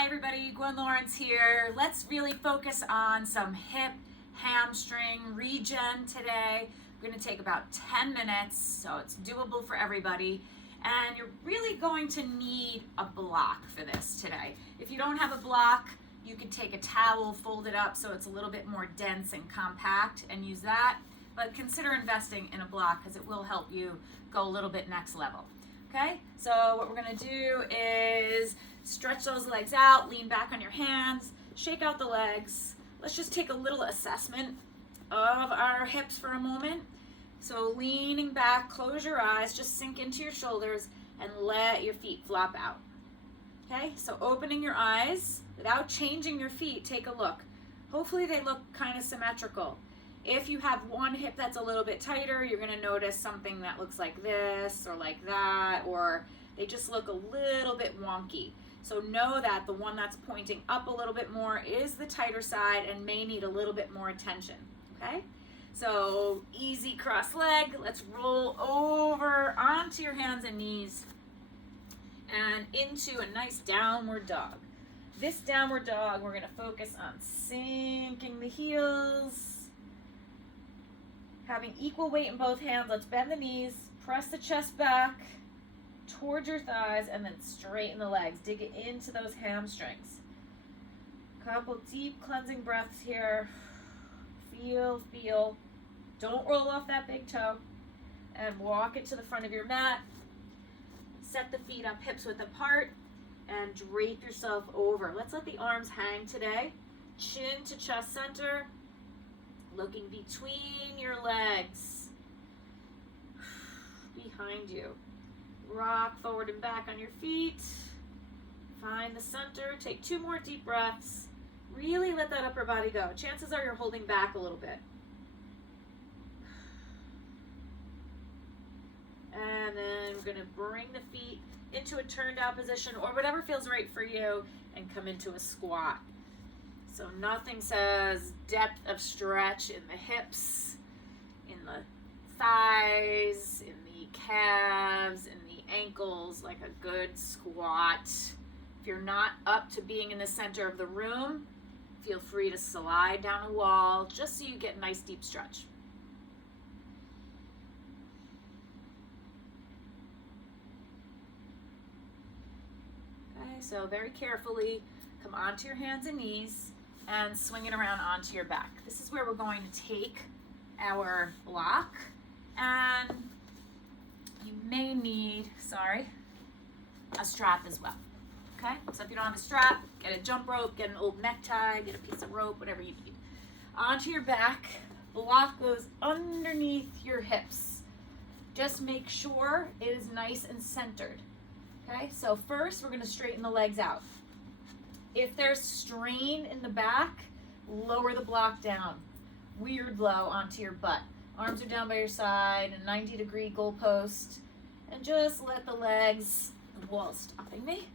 Hi everybody, Gwen Lawrence here. Let's really focus on some hip, hamstring, regen today. We're going to take about 10 minutes, so it's doable for everybody. And you're really going to need a block for this today. If you don't have a block, you could take a towel, fold it up so it's a little bit more dense and compact and use that. But consider investing in a block because it will help you go a little bit next level. Okay, so what we're going to do is stretch those legs out, lean back on your hands, shake out the legs. Let's just take a little assessment of our hips for a moment. So leaning back, close your eyes, just sink into your shoulders and let your feet flop out. Okay, so opening your eyes without changing your feet, take a look. Hopefully they look kind of symmetrical. If you have one hip that's a little bit tighter, you're going to notice something that looks like this or like that, or they just look a little bit wonky. So know that the one that's pointing up a little bit more is the tighter side and may need a little bit more attention. Okay? So easy cross leg. Let's roll over onto your hands and knees and into a nice downward dog. This downward dog, we're going to focus on sinking the heels, having equal weight in both hands. Let's bend the knees, press the chest back towards your thighs, and then straighten the legs. Dig it into those hamstrings. Couple deep cleansing breaths here. Feel, feel. Don't roll off that big toe. And walk it to the front of your mat. Set the feet up hips width apart and drape yourself over. Let's let the arms hang today. Chin to chest center. Looking between your legs, behind you. Rock forward and back on your feet. Find the center. Take 2 more deep breaths. Really let that upper body go. Chances are you're holding back a little bit. And then we're going to bring the feet into a turned out position or whatever feels right for you and come into a squat. So nothing says depth of stretch in the hips, in the thighs, in the calves, in the ankles, like a good squat. If you're not up to being in the center of the room, feel free to slide down a wall just so you get a nice deep stretch. Okay, so very carefully come onto your hands and knees and swing it around onto your back. This is where we're going to take our block, and you may need, a strap as well. Okay, so if you don't have a strap, get a jump rope, get an old necktie, get a piece of rope, whatever you need. Onto your back, block goes underneath your hips. Just make sure it is nice and centered. Okay, so first we're going to straighten the legs out. If there's strain in the back, lower the block down. Weird low onto your butt. Arms are down by your side, a 90-degree goalpost. And just let the legs, the wall's stopping me,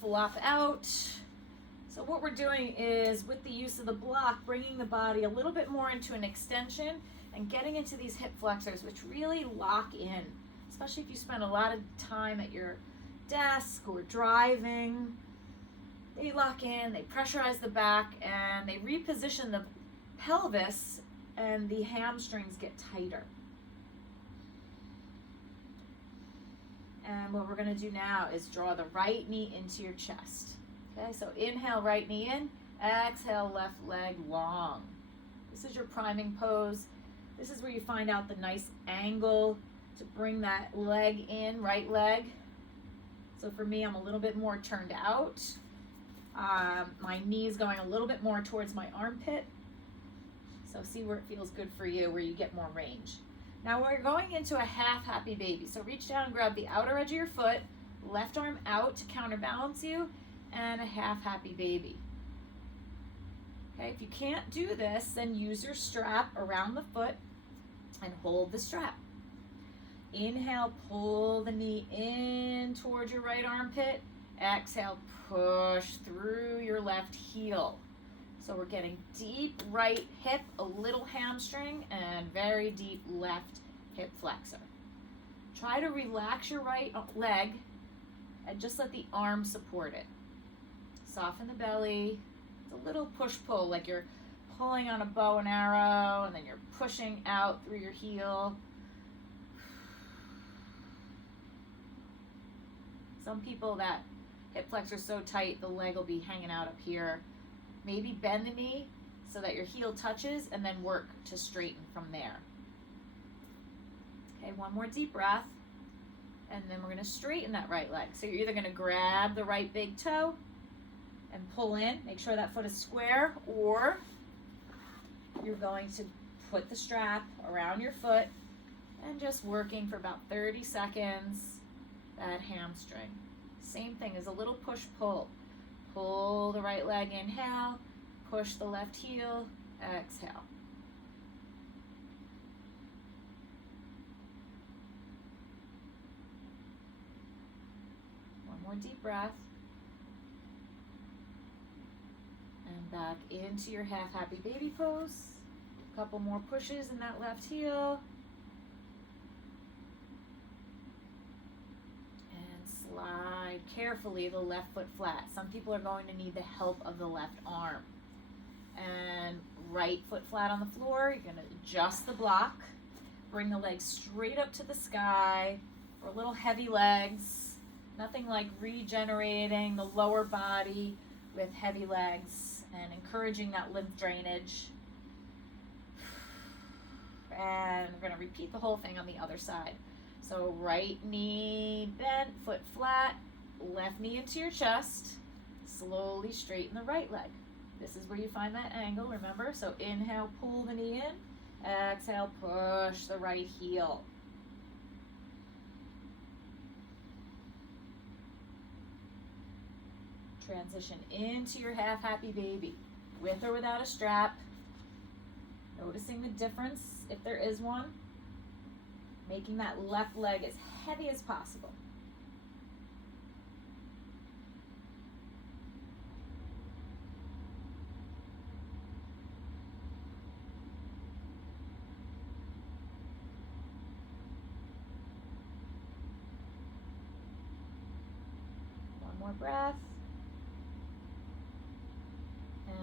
flop out. So what we're doing is, with the use of the block, bringing the body a little bit more into an extension and getting into these hip flexors, which really lock in, especially if you spend a lot of time at your desk or driving. They lock in, they pressurize the back, and they reposition the pelvis, and the hamstrings get tighter. And what we're going to do now is draw the right knee into your chest. Okay, so inhale, right knee in, exhale, left leg long. This is your priming pose. This is where you find out the nice angle to bring that leg in, right leg. So for me, I'm a little bit more turned out. My knee is going a little bit more towards my armpit. So see where it feels good for you, where you get more range. Now we're going into a half happy baby. So reach down and grab the outer edge of your foot, left arm out to counterbalance you, and a half happy baby. Okay, if you can't do this, then use your strap around the foot and hold the strap. Inhale, pull the knee in towards your right armpit. Exhale, push through your left heel. So we're getting deep right hip, a little hamstring, and very deep left hip flexor. Try to relax your right leg and just let the arm support it. Soften the belly. It's a little push-pull, like you're pulling on a bow and arrow, and then you're pushing out through your heel. Some people, that hip flexor is so tight, the leg will be hanging out up here. Maybe bend the knee so that your heel touches, and then work to straighten from there. Okay, one more deep breath. And then we're going to straighten that right leg. So you're either going to grab the right big toe and pull in, make sure that foot is square, or you're going to put the strap around your foot and just working for about 30 seconds that hamstring. Same thing as a little push-pull. Pull the right leg, inhale, push the left heel, exhale. One more deep breath. And back into your half happy baby pose. A couple more pushes in that left heel. And slide carefully the left foot flat. Some people are going to need the help of the left arm. And right foot flat on the floor. You're going to adjust the block. Bring the legs straight up to the sky. For little heavy legs. Nothing like regenerating the lower body with heavy legs and encouraging that lymph drainage. And we're going to repeat the whole thing on the other side. So right knee bent, foot flat, left knee into your chest. Slowly straighten the right leg. This is where you find that angle, remember? So inhale, pull the knee in. Exhale, push the right heel. Transition into your half happy baby, with or without a strap. Noticing the difference, if there is one. Making that left leg as heavy as possible. One more breath.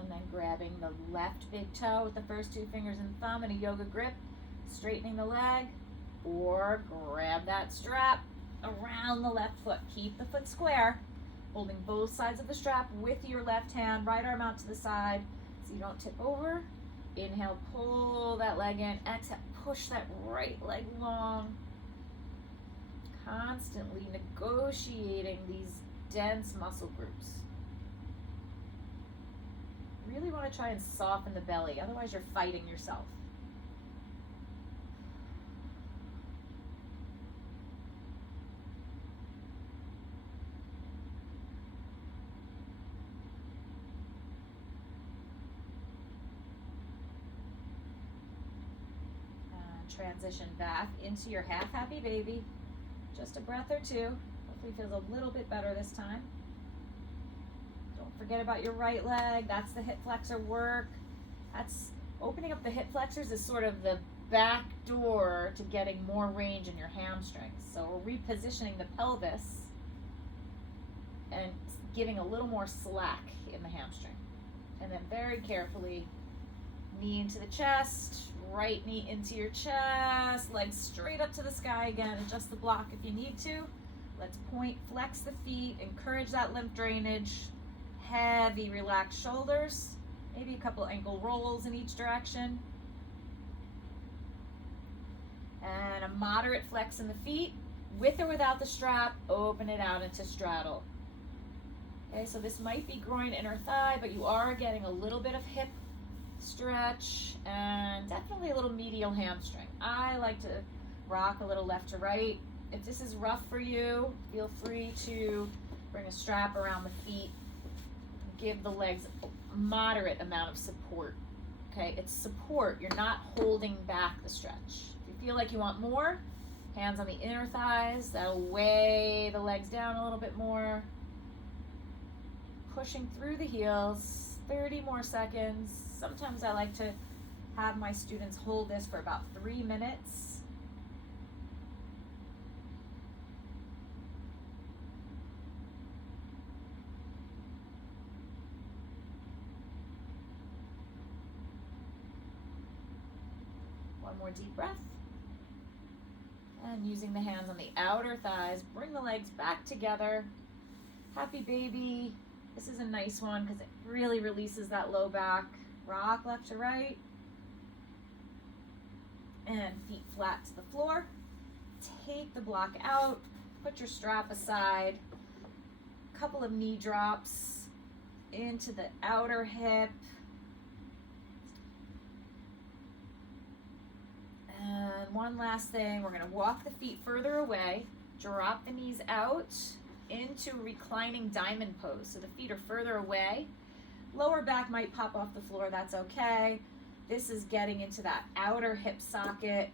And then grabbing the left big toe with the first two fingers and thumb in a yoga grip, straightening the leg, or grab that strap around the left foot. Keep the foot square, holding both sides of the strap with your left hand, right arm out to the side so you don't tip over. Inhale, pull that leg in. Exhale, push that right leg long. Constantly negotiating these dense muscle groups. Really want to try and soften the belly, otherwise you're fighting yourself. And transition back into your half happy baby. Just a breath or two. Hopefully feels a little bit better this time. Don't forget about your right leg. That's the hip flexor work. That's opening up the hip flexors is sort of the back door to getting more range in your hamstrings. So we're repositioning the pelvis and giving a little more slack in the hamstring. And then very carefully, knee into the chest, right knee into your chest, legs straight up to the sky again. Adjust the block if you need to. Let's point, flex the feet, encourage that lymph drainage. Heavy, relaxed shoulders. Maybe a couple ankle rolls in each direction. And a moderate flex in the feet. With or without the strap, open it out into straddle. Okay, so this might be groin, inner thigh, but you are getting a little bit of hip stretch and definitely a little medial hamstring. I like to rock a little left to right. If this is rough for you, feel free to bring a strap around the feet. Give the legs a moderate amount of support. Okay, it's support. You're not holding back the stretch. If you feel like you want more, hands on the inner thighs. That'll weigh the legs down a little bit more. Pushing through the heels. 30 more seconds. Sometimes I like to have my students hold this for about 3 minutes. One more deep breath. And using the hands on the outer thighs, bring the legs back together. Happy baby. This is a nice one because it really releases that low back. Rock left to right. And feet flat to the floor. Take the block out. Put your strap aside. Couple of knee drops into the outer hip. And one last thing, we're going to walk the feet further away, drop the knees out into reclining diamond pose. So the feet are further away. Lower back might pop off the floor, that's okay. This is getting into that outer hip socket.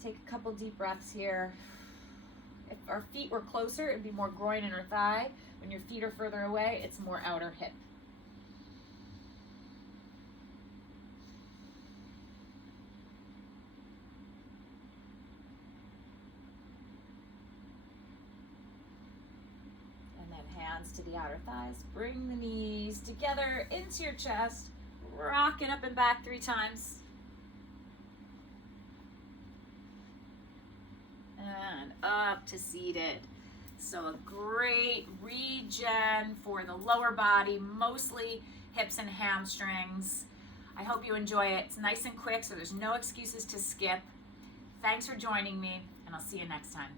Take a couple deep breaths here. If our feet were closer, it'd be more groin and or thigh. When your feet are further away, it's more outer hip. Hands to the outer thighs. Bring the knees together into your chest. Rocking up and back 3 times. And up to seated. So a great regen for the lower body, mostly hips and hamstrings. I hope you enjoy it. It's nice and quick, so there's no excuses to skip. Thanks for joining me, and I'll see you next time.